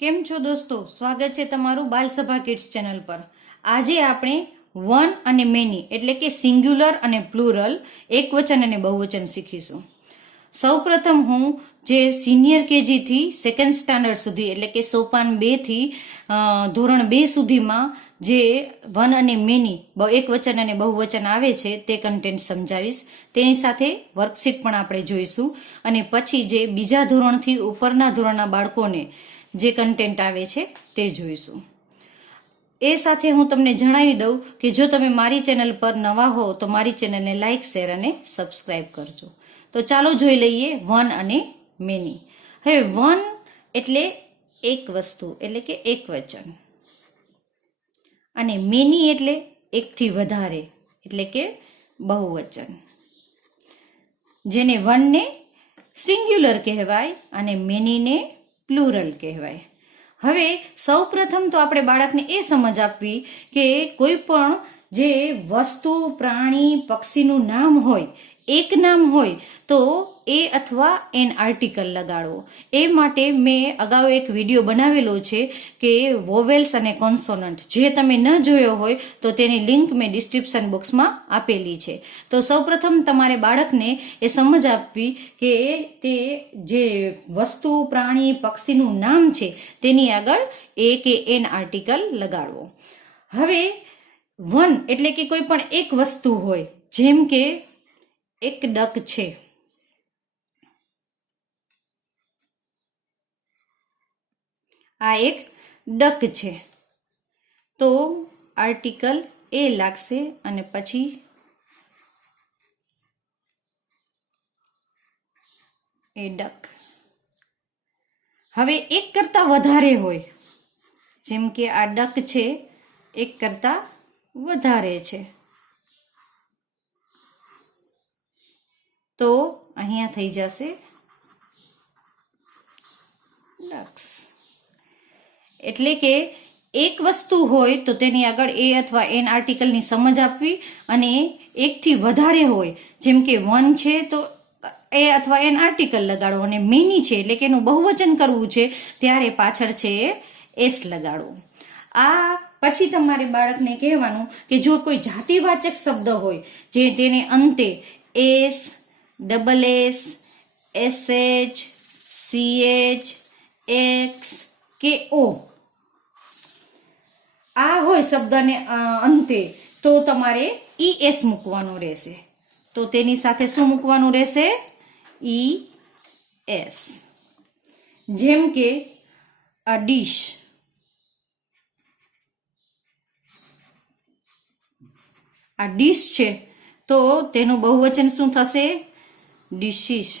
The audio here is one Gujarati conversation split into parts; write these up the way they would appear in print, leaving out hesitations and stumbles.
કેમ છો દોસ્તો, સ્વાગત છે તમારું બાલસભા કિડ્સ ચેનલ પર। આજે આપણે વન અને મેની એટલે કે સિંગ્યુલર અને પ્લુરલ, એકવચન અને બહુવચન શીખીશું। સૌપ્રથમ હું જે સિનિયર કેજી થી સેકન્ડ સ્ટાન્ડર્ડ સુધી એટલે કે સોપાન 2 થી ધોરણ 2 સુધીમાં જે વન અને મેની એકવચન અને બહુવચન આવે છે તે કન્ટેન્ટ સમજાવીશ। તેની સાથે વર્કશીટ પણ આપણે જોઈશું અને પછી જે બીજા ધોરણથી ઉપરના ધોરણના બાળકોને જે કન્ટેન્ટ આવે છે તે જોઈશું। એ સાથે હું તમને જણાવી દઉં કે જો તમે મારી ચેનલ પર નવા હો તો મારી ચેનલને લાઇક, શેર અને સબસ્ક્રાઇબ કરજો। તો ચાલો જોઈ લઈએ વન અને મેની। હવે વન એટલે એક વસ્તુ એટલે કે એક વચન, અને મેની એટલે એકથી વધારે એટલે કે બહુવચન, જેને વનને સિંગ્યુલર કહેવાય અને મેનીને પ્લુરલ કહેવાય। હવે સૌ પ્રથમ તો આપણે બાળકને એ સમજ આપવી કે કોઈ પણ જે વસ્તુ, પ્રાણી, પક્ષીનું નામ હોય, એક નામ હોય તો એ અથવા એન આર્ટિકલ લગાડવો। એ માટે મેં અગાઉ એક વિડીયો બનાવેલો છે કે વોવેલ્સ અને કોન્સોનન્ટ, જે તમે ન જોયો હોય તો તેની લિંક મેં ડિસ્ક્રિપ્શન બોક્સમાં આપેલી છે। તો સૌપ્રથમ તમારે બાળકને એ સમજ આપવી કે તે જે વસ્તુ, પ્રાણી, પક્ષીનું નામ છે તેની આગળ એ કે એન આર્ટિકલ લગાડવો। હવે વન એટલે કે કોઈ પણ એક વસ્તુ હોય, જેમ કે એક ડક છે, આ એક ડક છે તો આર્ટિકલ એ લાગશે અને પછી એ ડક। હવે એક કરતા વધારે હોય, જેમ કે આ ડક છે એક કરતા વધારે છે તો અહીંયા થઈ જશે ડક્સ। એટલે કે એક વસ્તુ હોય તો તેની આગળ એ અથવા એન આર્ટિકલની સમજ આપવી, અને એકથી વધારે હોય જેમ કે વન છે તો એ અથવા એન આર્ટિકલ લગાડવો, અને મેની છે એટલે કે એનું બહુવચન કરવું છે ત્યારે પાછળ છે એસ લગાડવું। આ પછી તમારે બાળકને કહેવાનું કે જો કોઈ જાતિવાચક શબ્દ હોય જે તેને અંતે S, double S, SH, CH, x કે ઓ આ હોય શબ્દને અંતે, તો તમારે ઈએસ મૂકવાનું રહેશે। તો તેની સાથે શું મૂકવાનું રહેશે? ઈ એસ। જેમ કે આ ડીશ, આ ડીશ છે તો તેનું બહુવચન શું થશે? ડીશીશ।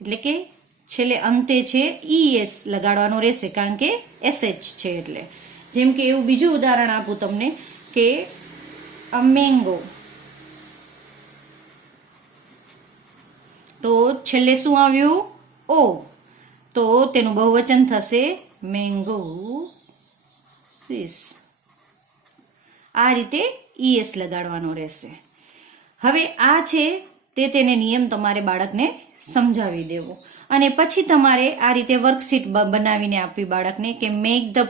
એટલે કે છેલ્લે અંતે છે ઈએસ લગાડવાનું રહેશે, કારણ કે એસએચ છે એટલે। જેમ કે એવું બીજું ઉદાહરણ આપું તમને કે આ મેંગો, તો છેલ્લે શું આવ્યું? ઓ, તો તેનું બહુવચન થશે મેંગો સીસ। આ રીતે ઈએસ લગાડવાનો રહેશે। હવે આ છે તેને નિયમ તમારે બાળકને સમજાવી દેવો, અને પછી તમારે આ રીતે વર્કશીટ બનાવીને આપવી બાળકને કે મેક ધ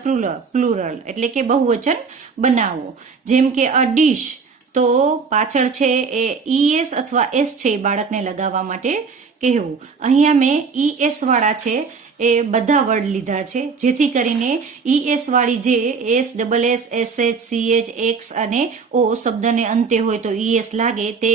પ્લુરલ એટલે કે બહુવચન બનાવો। જેમ કે અ ડીશ, તો પાછળ છે એ ઈએસ અથવા એસ છે એ બાળકને લગાવવા માટે કહેવું। અહીંયા મેં ઈએસ વાળા છે એ બધા વર્ડ લીધા છે, જેથી કરીને ઈએસ વાળી જે S, double S, SH, CH, x અને ઓ શબ્દને અંતે હોય તો ઈએસ લાગે, તે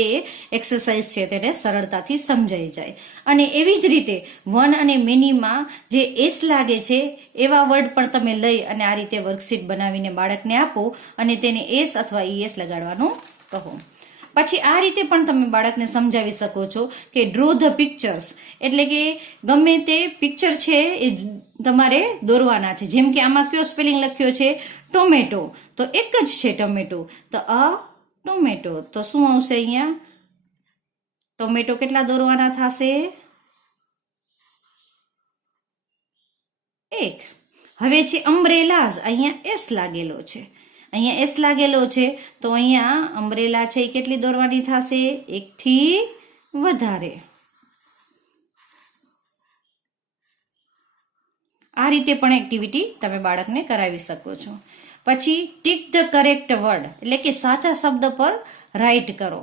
એક્સરસાઇઝ છે તેને સરળતાથી સમજાઈ જાય। અને એવી જ રીતે વન અને મેનીમાં જે એસ લાગે છે એવા વર્ડ પણ તમે લઈ અને આ રીતે વર્કશીટ બનાવીને બાળકને આપો અને તેને એસ અથવા ઈએસ લગાડવાનું કહો। પછી આ રીતે પણ તમે બાળકને સમજાવી શકો છો કે ડ્રો ધ પિક્ચર્સ, એટલે કે ગમે તે પિક્ચર છે એ તમારે દોરવાના છે। જેમ કે આમાં કયો સ્પેલિંગ લખ્યો છે? ટોમેટો, તો એક જ છે ટોમેટો, તો અ ટોમેટો, તો શું આવશે અહીંયા? ટોમેટો કેટલા દોરવાના થશે? એક। હવે છે અમ્બ્રેલાઝ, અહીંયા એસ લાગેલો છે, અહીંયા એસ લાગેલો છે તો અહીંયા અમ્બ્રેલા છે એ કેટલી દોરવાની થશે? એકથી વધારે। આ રીતે પણ એક્ટિવિટી તમે બાળકને કરાવી શકો છો. પછી ટીક ધ કરેક્ટ વર્ડ એટલે કે સાચા શબ્દ પર રાઇટ કરો.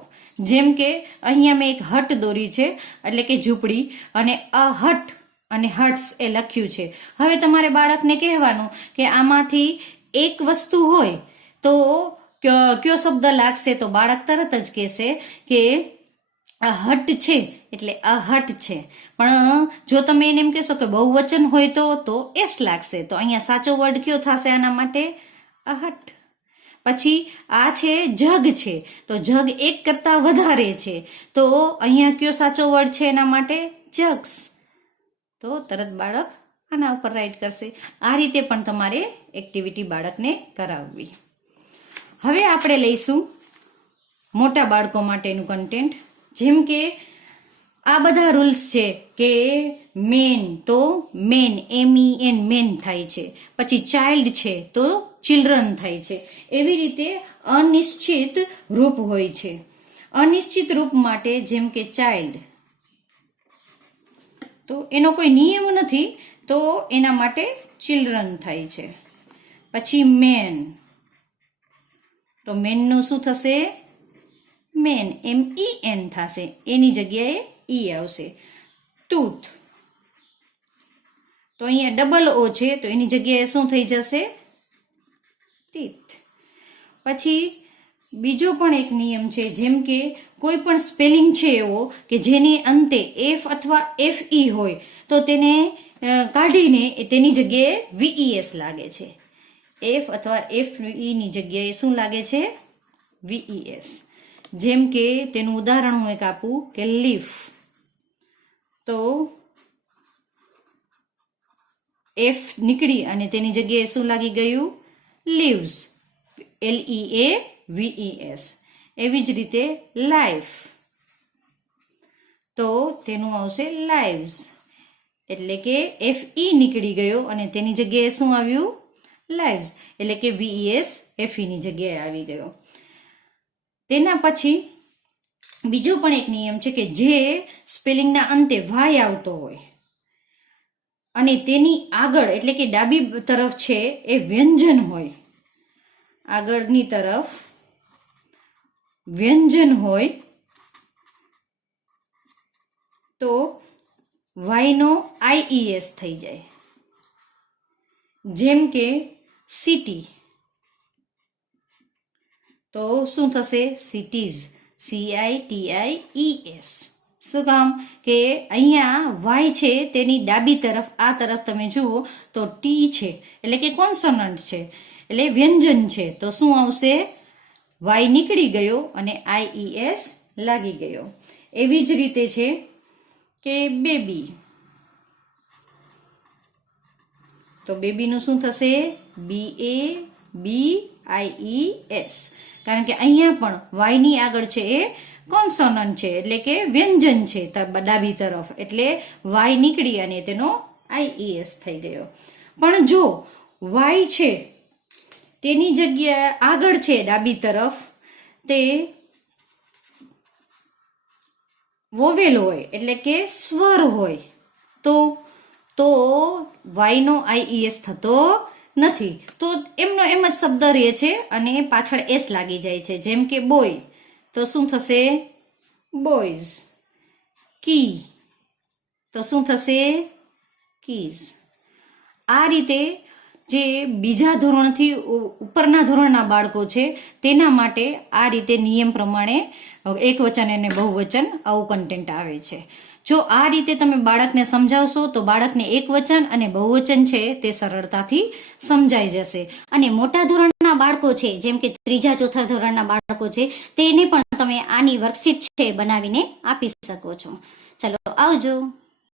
જેમ કે અહીંયા મેં એક હટ દોરી છે એટલે કે ઝૂંપડી, અને અ હટ અને હટ્સ એ લખ્યું છે. હવે તમારે બાળકને કહેવાનું કે આમાંથી એક વસ્તુ હોય તો કયો શબ્દ લાગશે, તો બાળક તરત જ કહેશે કે આ હટ છે એટલે આ હટ છે. પણ જો તમે એને એમ કહેશો કે બહુવચન હોય તો એસ લાગશે. તો અહીંયા સાચો વર્ડ કયો થશે આના માટે? આ હટ. પછી આ છે જગ છે, તો જગ એક કરતા વધારે છે, તો અહીંયા કયો સાચો વર્ડ છે એના માટે? જગ્સ. તો તરત બાળક આના ઉપર રાઇટ કરશે. આ રીતે પણ તમારે એક્ટિવિટી બાળકને કરાવવી. હવે આપણે લઈશું મોટા બાળકો માટેનું કન્ટેન્ટ. જેમ કે આ બધા રૂલ્સ છે કે મેન તો મેન MEN મેન થાય છે, પછી ચાઇલ્ડ છે તો ચિલ્ડ્રન થાય છે. એવી રીતે અનિશ્ચિત રૂપ હોય છે. અનિશ્ચિત રૂપ માટે જેમ કે ચાઇલ્ડ, તો એનો કોઈ નિયમ નથી, તો એના માટે ચિલ્ડ્રન થાય છે. પછી મેન, તો મેનનું શું થશે? મેન MEN થશે, એની જગ્યાએ ઈ આવશે. ટૂથ, તો અહીંયા ડબલ ઓ છે તો એની જગ્યાએ શું થઈ જશે? ટીથ. પછી બીજો પણ એક નિયમ છે, જેમ કે કોઈ પણ સ્પેલિંગ છે એવો કે જેની અંતે F અથવા FE હોય તો તેને કાઢીને તેની જગ્યાએ VES લાગે છે. F અથવા FE ની જગ્યાએ શું લાગે છે? VES. જેમ કે તેનું ઉદાહરણ હું એક આપું કે લીફ, તો F નીકળી અને તેની જગ્યાએ શું લાગી ગયું? Leaves, LEAVES. એવી જ રીતે લાઈફ, તો તેનું આવશે લાઈવ્સ, એટલે કે FE નીકળી ગયો અને તેની જગ્યાએ શું આવ્યું? લાઈવ્સ, એટલે કે VES FE ની જગ્યાએ આવી ગયો. તેના પછી બીજો પણ એક નિયમ છે કે જે સ્પેલિંગના અંતે વાય આવતો હોય અને તેની આગળ એટલે કે ડાબી તરફ છે એ વ્યંજન હોય, આગળની તરફ વ્યંજન હોય, તો વાયનો IES થઈ જાય. જેમ કે સિટી, તો શું થશે? Cities, CITIES. શું કામ? કે અહીંયા વાય છે તેની ડાબી તરફ, આ તરફ તમે જુઓ તો ટી છે એટલે કે કોન્સોનન્ટ છે એટલે વ્યંજન છે, તો શું આવશે? વાય નીકળી ગયો અને IES લાગી ગયો. એવી જ રીતે છે કે બેબી, તો બેબીનું શું થશે? BABIES. કારણ કે અહીંયા પણ વાયની આગળ છે એ કોન્સોનન્ટ છે એટલે કે વ્યંજન છે ડાબી તરફ, એટલે વાય નીકળી અને તેનો IES થઈ ગયો. પણ જો વાય છે તેની જગ્યાએ આગળ છે ડાબી તરફ તે વોવેલ હોય એટલે કે સ્વર હોય, તો વાયનો IES થતો નથી, તો એમનો એમ જ શબ્દ રહે છે અને પાછળ S લાગી જાય છે. જેમ કે બોય, તો શું થશે? બોયઝ. કી, તો શું થશે? કીઝ. આ રીતે જે બીજા ધોરણથી ઉપરના ધોરણના બાળકો છે તેના માટે આ રીતે નિયમ પ્રમાણે એકવચન અને બહુવચન આવું કન્ટેન્ટ આવે છે. જો આ રીતે તમે બાળકને સમજાવશો તો બાળકને એકવચન અને બહુવચન છે તે સરળતાથી સમજાઈ જશે. અને મોટા ધોરણના બાળકો છે જેમ કે 3જા 4થા ધોરણના બાળકો છે તેને પણ તમે આની વર્કશીટ છે બનાવીને આપી શકો છો. ચલો આવજો.